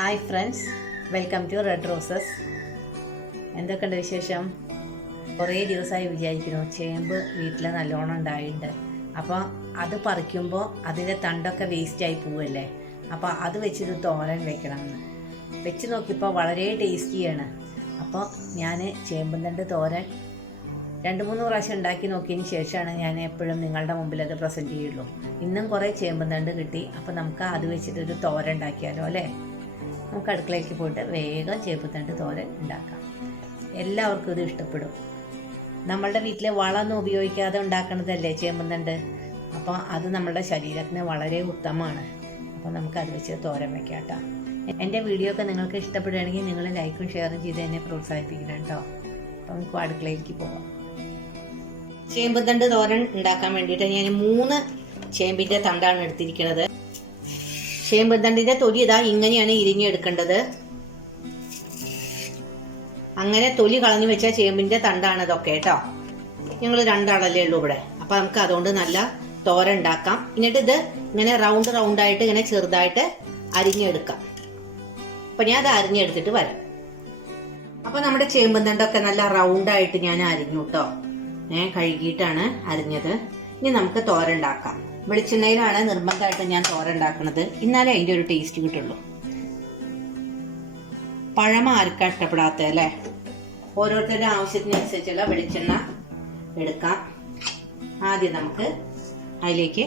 Hi friends welcome to red roses എന്തൊക്കെയുണ്ട് വിശേഷം? കുറേ ദിവസമായി വിചാരിക്കുന്നു. ചേമ്പ് വീട്ടിൽ നല്ലോണം ഉണ്ടായിട്ടുണ്ട്. അപ്പോൾ അത് പറിക്കുമ്പോൾ അതിന്റെ തണ്ടൊക്കെ വേസ്റ്റായി പോവല്ലേ? അപ്പോൾ അത് വെച്ചൊരു തോരൻ വെക്കണമെന്ന്. വെച്ച് നോക്കിയപ്പോൾ വളരെ ടേസ്റ്റിയാണ്. അപ്പോൾ ഞാൻ ചേമ്പും തണ്ട് തോരൻ രണ്ട് മൂന്ന് പ്രാവശ്യം ഉണ്ടാക്കി നോക്കിയതിന് ശേഷമാണ് ഞാൻ എപ്പോഴും നിങ്ങളുടെ മുമ്പിൽ അത് പ്രസന്റ് ചെയ്യുള്ളൂ. ഇന്നും കുറേ ചേമ്പും തണ്ട് കിട്ടി. അപ്പോൾ നമുക്ക് അത് വെച്ചിട്ടൊരു തോരൻ ഉണ്ടാക്കിയാലോ അല്ലേ? നമുക്ക് അടുക്കളയ്ക്ക് പോയിട്ട് വേഗം ചേമ്പുത്തണ്ട് തോരൻ ഉണ്ടാക്കാം. എല്ലാവർക്കും ഇത് ഇഷ്ടപ്പെടും. നമ്മളുടെ വീട്ടിലെ വളമൊന്നും ഉപയോഗിക്കാതെ ഉണ്ടാക്കണതല്ലേ ചേമ്പുത്തണ്ട് അപ്പോൾ അത് നമ്മുടെ ശരീരത്തിന് വളരെ ഉത്തമമാണ്. അപ്പോൾ നമുക്ക് അത് വെച്ച് തോരൻ വയ്ക്കാം എന്റെ വീഡിയോ ഒക്കെ നിങ്ങൾക്ക് ഇഷ്ടപ്പെടുകയാണെങ്കിൽ നിങ്ങൾ ലൈക്കും ഷെയറും ചെയ്ത് എന്നെ പ്രോത്സാഹിപ്പിക്കണം കേട്ടോ. അപ്പോൾ നമുക്ക് അടുക്കളയിലേക്ക് പോകാം ചേമ്പുത്തണ്ട് തോരൻ ഉണ്ടാക്കാൻ വേണ്ടിയിട്ട് ഞാൻ മൂന്ന് ചേമ്പിന്റെ തണ്ടാണ് എടുത്തിരിക്കുന്നത്. ചേമ്പുത്തണ്ടിന്റെ തൊലി ഇതാ ഇങ്ങനെയാണ് ഇരിഞ്ഞെടുക്കേണ്ടത്. അങ്ങനെ തൊലി കളഞ്ഞു വെച്ച ചേമ്പിന്റെ തണ്ടാണ് ഇതൊക്കെ കേട്ടോ. ഞങ്ങൾ രണ്ടാളല്ലേ ഉള്ളൂ ഇവിടെ. അപ്പൊ നമുക്ക് അതുകൊണ്ട് നല്ല തോര ഉണ്ടാക്കാം. എന്നിട്ട് ഇത് ഇങ്ങനെ റൗണ്ട് റൗണ്ട് ആയിട്ട് ഇങ്ങനെ ചെറുതായിട്ട് അരിഞ്ഞെടുക്കാം. അപ്പൊ ഞാൻ അത് അരിഞ്ഞെടുത്തിട്ട് വരാം. അപ്പൊ നമ്മുടെ ചേമ്പന്തണ്ടൊക്കെ നല്ല റൗണ്ട് ആയിട്ട് ഞാൻ അരിഞ്ഞു കേട്ടോ. ഏഹ് കഴുകിയിട്ടാണ് അരിഞ്ഞത്. ഇനി നമുക്ക് തോര ഉണ്ടാക്കാം. വെളിച്ചെണ്ണയിലാണ് നിർബന്ധമായിട്ട് ഞാൻ തോര ഉണ്ടാക്കുന്നത് എന്നാലേ അതിന്റെ ഒരു ടേസ്റ്റ് കിട്ടുള്ളൂ. പഴമ ആർക്കാ ഇഷ്ടപ്പെടാത്ത അല്ലേ? ഓരോരുത്തരുടെ ആവശ്യത്തിനനുസരിച്ചുള്ള വെളിച്ചെണ്ണ എടുക്കാം. ആദ്യം നമുക്ക് അതിലേക്ക്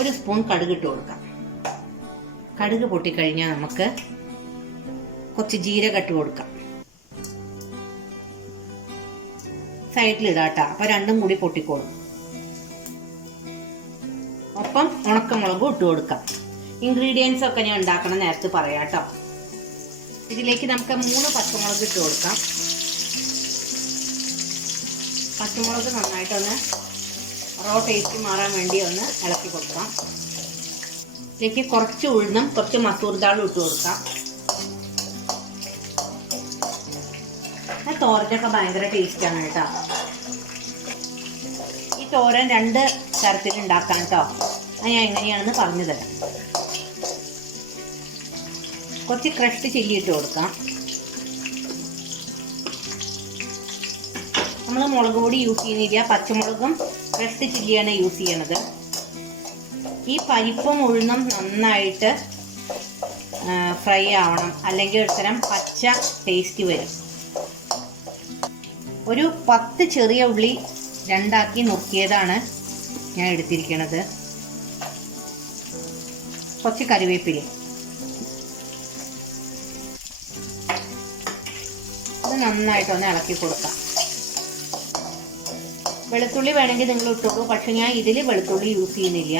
ഒരു സ്പൂൺ കടുക് ഇട്ട് കൊടുക്കാം. കടുക് പൊട്ടിക്കഴിഞ്ഞാൽ നമുക്ക് കുറച്ച് ജീരകം ഇട്ട് കൊടുക്കാം. സൈഡിലിടാട്ടാ അപ്പൊ രണ്ടും കൂടി പൊട്ടിക്കോളും. ഒപ്പം ഉണക്കമുളകും ഇട്ട് കൊടുക്കാം. ഇൻഗ്രീഡിയൻസ് ഒക്കെ ഞാൻ ഉണ്ടാക്കണം നേരത്തെ പറയാം കേട്ടോ. ഇതിലേക്ക് നമുക്ക് മൂന്ന് പച്ചമുളക് ഇട്ട് കൊടുക്കാം. പച്ചമുളക് നന്നായിട്ടൊന്ന് റോ ടേസ്റ്റ് മാറാൻ വേണ്ടി ഒന്ന് ഇളക്കി കൊടുക്കാം. ഇതിലേക്ക് കുറച്ച് ഉഴുന്നും കുറച്ച് മസൂർ ദാളും ഇട്ട് കൊടുക്കാം. തോരനൊക്കെ ഭയങ്കര ടേസ്റ്റാണ് കേട്ടോ. ഈ തോരൻ രണ്ട് തരത്തിൽ ഉണ്ടാക്കാം കേട്ടോ. ഞാൻ എങ്ങനെയാണെന്ന് പറഞ്ഞു തരാം. കുറച്ച് ക്രഷ്ഡ് ചില്ലി ഇട്ട് കൊടുക്കാം. നമ്മൾ മുളക് പൊടി യൂസ് ചെയ്യുന്നില്ല. പച്ചമുളകും ക്രഷ്ഡ് ചില്ലിയാണ് യൂസ് ചെയ്യണത്. ഈ പരിപ്പും ഉഴുന്നും നന്നായിട്ട് ഫ്രൈ ആവണം. അല്ലെങ്കിൽ ഒരുത്തരം പച്ച ടേസ്റ്റ് വരും. ഒരു പത്ത് ചെറിയ ഉള്ളി രണ്ടാക്കി നുറുക്കിയതാണ് ഞാൻ എടുത്തിരിക്കുന്നത് കുറച്ച് കറിവേപ്പില. അത് നന്നായിട്ടൊന്ന് ഇളക്കി കൊടുക്കാം. വെളുത്തുള്ളി വേണമെങ്കിൽ നിങ്ങൾ ഇട്ടോളൂ പക്ഷെ ഞാൻ ഇതിൽ വെളുത്തുള്ളി യൂസ് ചെയ്യുന്നില്ല.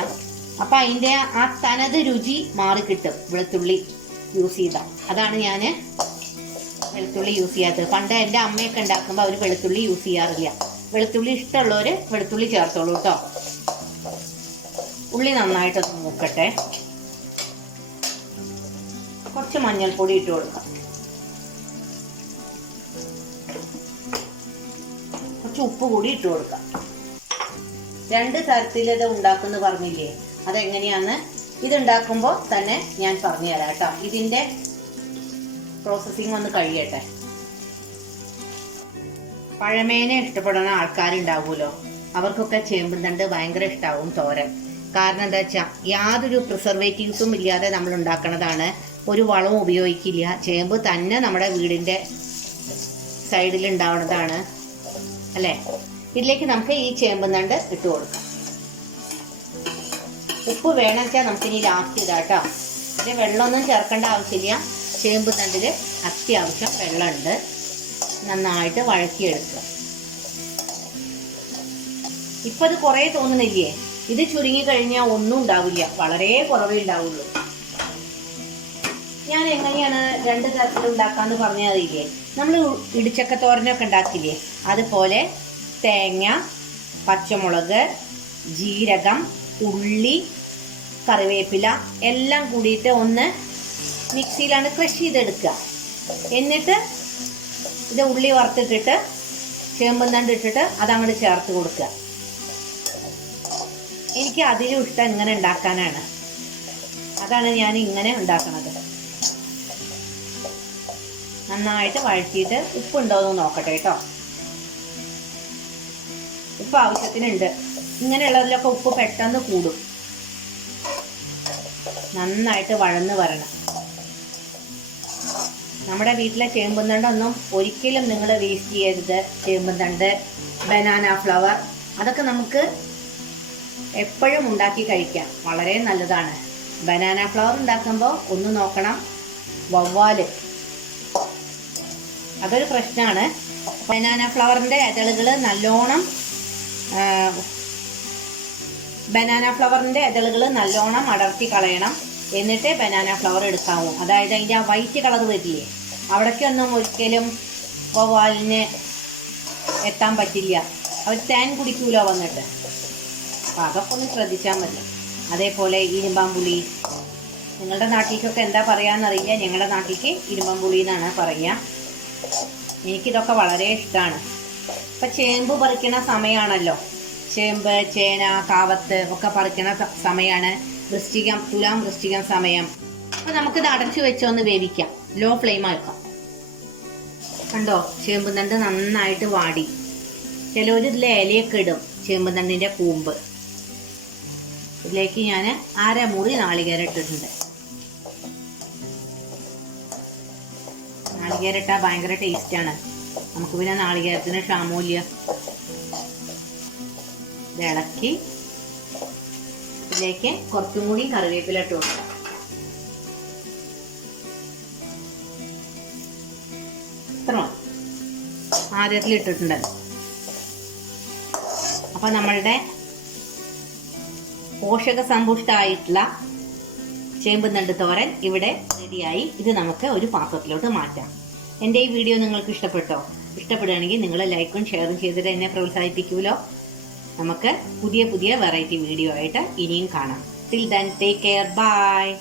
അപ്പം അതിന്റെ ആ തനത് രുചി മാറി കിട്ടും വെളുത്തുള്ളി യൂസ് ചെയ്താൽ. അതാണ് ഞാൻ വെളുത്തുള്ളി യൂസ് ചെയ്യാത്തത്. പണ്ട് എന്റെ അമ്മയൊക്കെ ഉണ്ടാക്കുമ്പോൾ അവർ വെളുത്തുള്ളി യൂസ് ചെയ്യാറില്ല. വെളുത്തുള്ളി ഇഷ്ടമുള്ളവർ വെളുത്തുള്ളി ചേർത്തോളൂ കേട്ടോ ഉള്ളി നന്നായിട്ടൊന്ന് മൂക്കട്ടെ. കുറച്ച് മഞ്ഞൾപ്പൊടി ഇട്ട് കൊടുക്കാം. കുറച്ച് ഉപ്പ് കൂടി ഇട്ട് കൊടുക്കാം. രണ്ട് തരത്തിലത് ഉണ്ടാക്കുന്നു പറഞ്ഞില്ലേ? അതെങ്ങനെയാന്ന് ഇതുണ്ടാക്കുമ്പോൾ തന്നെ ഞാൻ പറഞ്ഞു തരാം കേട്ടോ. ഇതിന്റെ പ്രോസസ്സിങ് ഒന്ന് കഴിയട്ടെ. പഴമേനെ ഇഷ്ടപ്പെടുന്ന ആൾക്കാരുണ്ടാവുമല്ലോ. അവർക്കൊക്കെ ചേമ്പും തണ്ട് ഭയങ്കര ഇഷ്ടമാവും തോരൻ. കാരണം എന്താ വെച്ചാൽ യാതൊരു പ്രിസർവേറ്റീവ്സും ഇല്ലാതെ നമ്മൾ ഉണ്ടാക്കുന്നതാണ് ഒരു വളവും ഉപയോഗിക്കില്ല. ചേമ്പ് തന്നെ നമ്മുടെ വീടിന്റെ സൈഡിൽ ഉണ്ടാവുന്നതാണ് അല്ലേ? ഇതിലേക്ക് നമുക്ക് ഈ ചേമ്പ് നണ്ട് ഇട്ട് കൊടുക്കാം. ഉപ്പ് വേണമെന്ന് വെച്ചാൽ നമുക്കിനി ലാസ്റ്റ് ഇടാം കേട്ടോ. ഇതിൽ വെള്ളമൊന്നും ചേർക്കേണ്ട ആവശ്യമില്ല. ചേമ്പ് നണ്ടിൽ അത്യാവശ്യം വെള്ളമുണ്ട്. നന്നായിട്ട് വഴക്കിയെടുക്കുക ഇപ്പം അത് കുറേ തോന്നുന്നില്ലേ? ഇത് ചുരുങ്ങി കഴിഞ്ഞാൽ ഒന്നും ഉണ്ടാവില്ല. വളരെ കുറവേ ഉണ്ടാവുള്ളൂ. ഞാൻ എങ്ങനെയാണ് രണ്ട് തരത്തിൽ ഉണ്ടാക്കാന്ന് പറഞ്ഞാൽ അറിയില്ലേ നമ്മൾ ഇടിച്ചക്ക തോരനൊക്കെ ഉണ്ടാക്കില്ലേ? അതുപോലെ തേങ്ങ പച്ചമുളക് ജീരകം ഉള്ളി കറിവേപ്പില എല്ലാം കൂടിയിട്ട് ഒന്ന് മിക്സിയിലാണ് ക്രഷ് ചെയ്തെടുക്കുക. എന്നിട്ട് ഇത് ഉള്ളി വറുത്തിട്ടിട്ട് ചേമ്പും തണ്ട് ഇട്ടിട്ട് അതങ്ങോട്ട് ചേർത്ത് കൊടുക്കുക. എനിക്ക് അതിലും ഇഷ്ടം ഇങ്ങനെ ഉണ്ടാക്കാനാണ്. അതാണ് ഞാൻ ഇങ്ങനെ ഉണ്ടാക്കുന്നത് നന്നായിട്ട് വഴറ്റിയിട്ട് ഉപ്പുണ്ടോ എന്ന് നോക്കട്ടെ കേട്ടോ. ഉപ്പ് ആവശ്യത്തിനുണ്ട്. ഇങ്ങനെയുള്ളതിലൊക്കെ ഉപ്പ് പെട്ടെന്ന് കൂടും. നന്നായിട്ട് വഴന്ന് വരണം. നമ്മുടെ വീട്ടിലെ ചേമ്പുന്തണ്ടൊന്നും ഒരിക്കലും നിങ്ങൾ വേസ്റ്റ് ചെയ്യരുത്. ചേമ്പുന്തണ്ട് ബനാന ഫ്ലവർ അതൊക്കെ നമുക്ക് എപ്പോഴും ഉണ്ടാക്കി കഴിക്കാം. വളരെ നല്ലതാണ്. ബനാന ഫ്ലവർ ഉണ്ടാക്കുമ്പോൾ ഒന്ന് നോക്കണം. വവ്വാൽ അതൊരു പ്രശ്നമാണ്. ബനാന ഫ്ലവറിന്റെ ഇതളുകൾ നല്ലോണം ബനാന ഫ്ലവറിന്റെ ഇതളുകൾ നല്ലോണം അടർത്തി കളയണം. എന്നിട്ട് ബനാന ഫ്ലവർ എടുക്കാവൂ. അതായത് അതിന്റെ ആ വൈറ്റ് കളർ വരില്ലേ അവിടേക്കൊന്നും ഒരിക്കലും വവ്വാലിന് എത്താൻ പറ്റില്ല. അവർ തേൻ കുടിക്കൂല വന്നിട്ട്? അപ്പം അതൊക്കെ ഒന്ന് ശ്രദ്ധിച്ചാൽ മതി. അതേപോലെ ഇരുമ്പാമ്പുളി. നിങ്ങളുടെ നാട്ടിലേക്കൊക്കെ എന്താ പറയുക എന്നറിയില്ല ഞങ്ങളുടെ നാട്ടിലേക്ക് ഇരുമ്പാമ്പുളി എന്നാണ് പറയുക. എനിക്കിതൊക്കെ വളരെ ഇഷ്ടമാണ് ഇപ്പം ചേമ്പ് പറിക്കണ സമയമാണല്ലോ ചേമ്പ് ചേന കാവത്ത് ഒക്കെ പറിക്കണ സമയമാണ് വൃശ്ചികം തുലാം വൃശ്ചികം സമയം. അപ്പം നമുക്കിത് അടച്ചു വെച്ചൊന്ന് വേവിക്കാം. ലോ ഫ്ലെയിം ആക്കാം. കണ്ടോ? ചേമ്പ് തണ്ട് നന്നായിട്ട് വാടി. ചിലവർ ഇതിൽ ഇലയൊക്കെ ഇടും. ചേമ്പ് തണ്ടിന്റെ കൂമ്പ്. ഇതിലേക്ക് ഞാൻ അരമുറി നാളികേരം ഇട്ടിട്ടുണ്ട്. നാളികേരം ഇട്ടാൽ ഭയങ്കര ടേസ്റ്റാണ്. നമുക്ക് പിന്നെ നാളികേരത്തിന് ക്ഷാമൂല്യ ഇളക്കി ഇതിലേക്ക് കുറച്ചും കൂടി കറിവേപ്പില ഇട്ട് കൊടുക്കാം. ഇത്ര ആദ്യത്തിൽ ഇട്ടിട്ടുണ്ട്. അപ്പൊ നമ്മളുടെ പോഷക സമ്പുഷ്ടമായിട്ടുള്ള ചേമ്പുന്നണ്ട് തോരൻ ഇവിടെ റെഡിയായി. ഇത് നമുക്ക് ഒരു പാത്രത്തിലോട്ട് മാറ്റാം. എന്റെ ഈ വീഡിയോ നിങ്ങൾക്ക് ഇഷ്ടപ്പെട്ടോ? ഇഷ്ടപ്പെടുകയാണെങ്കിൽ നിങ്ങൾ ലൈക്കും ഷെയറും ചെയ്തിട്ട് എന്നെ പ്രോത്സാഹിപ്പിക്കുമല്ലോ. നമുക്ക് പുതിയ പുതിയ വെറൈറ്റി വീഡിയോ ആയിട്ട് ഇനിയും കാണാം. Till then take care bye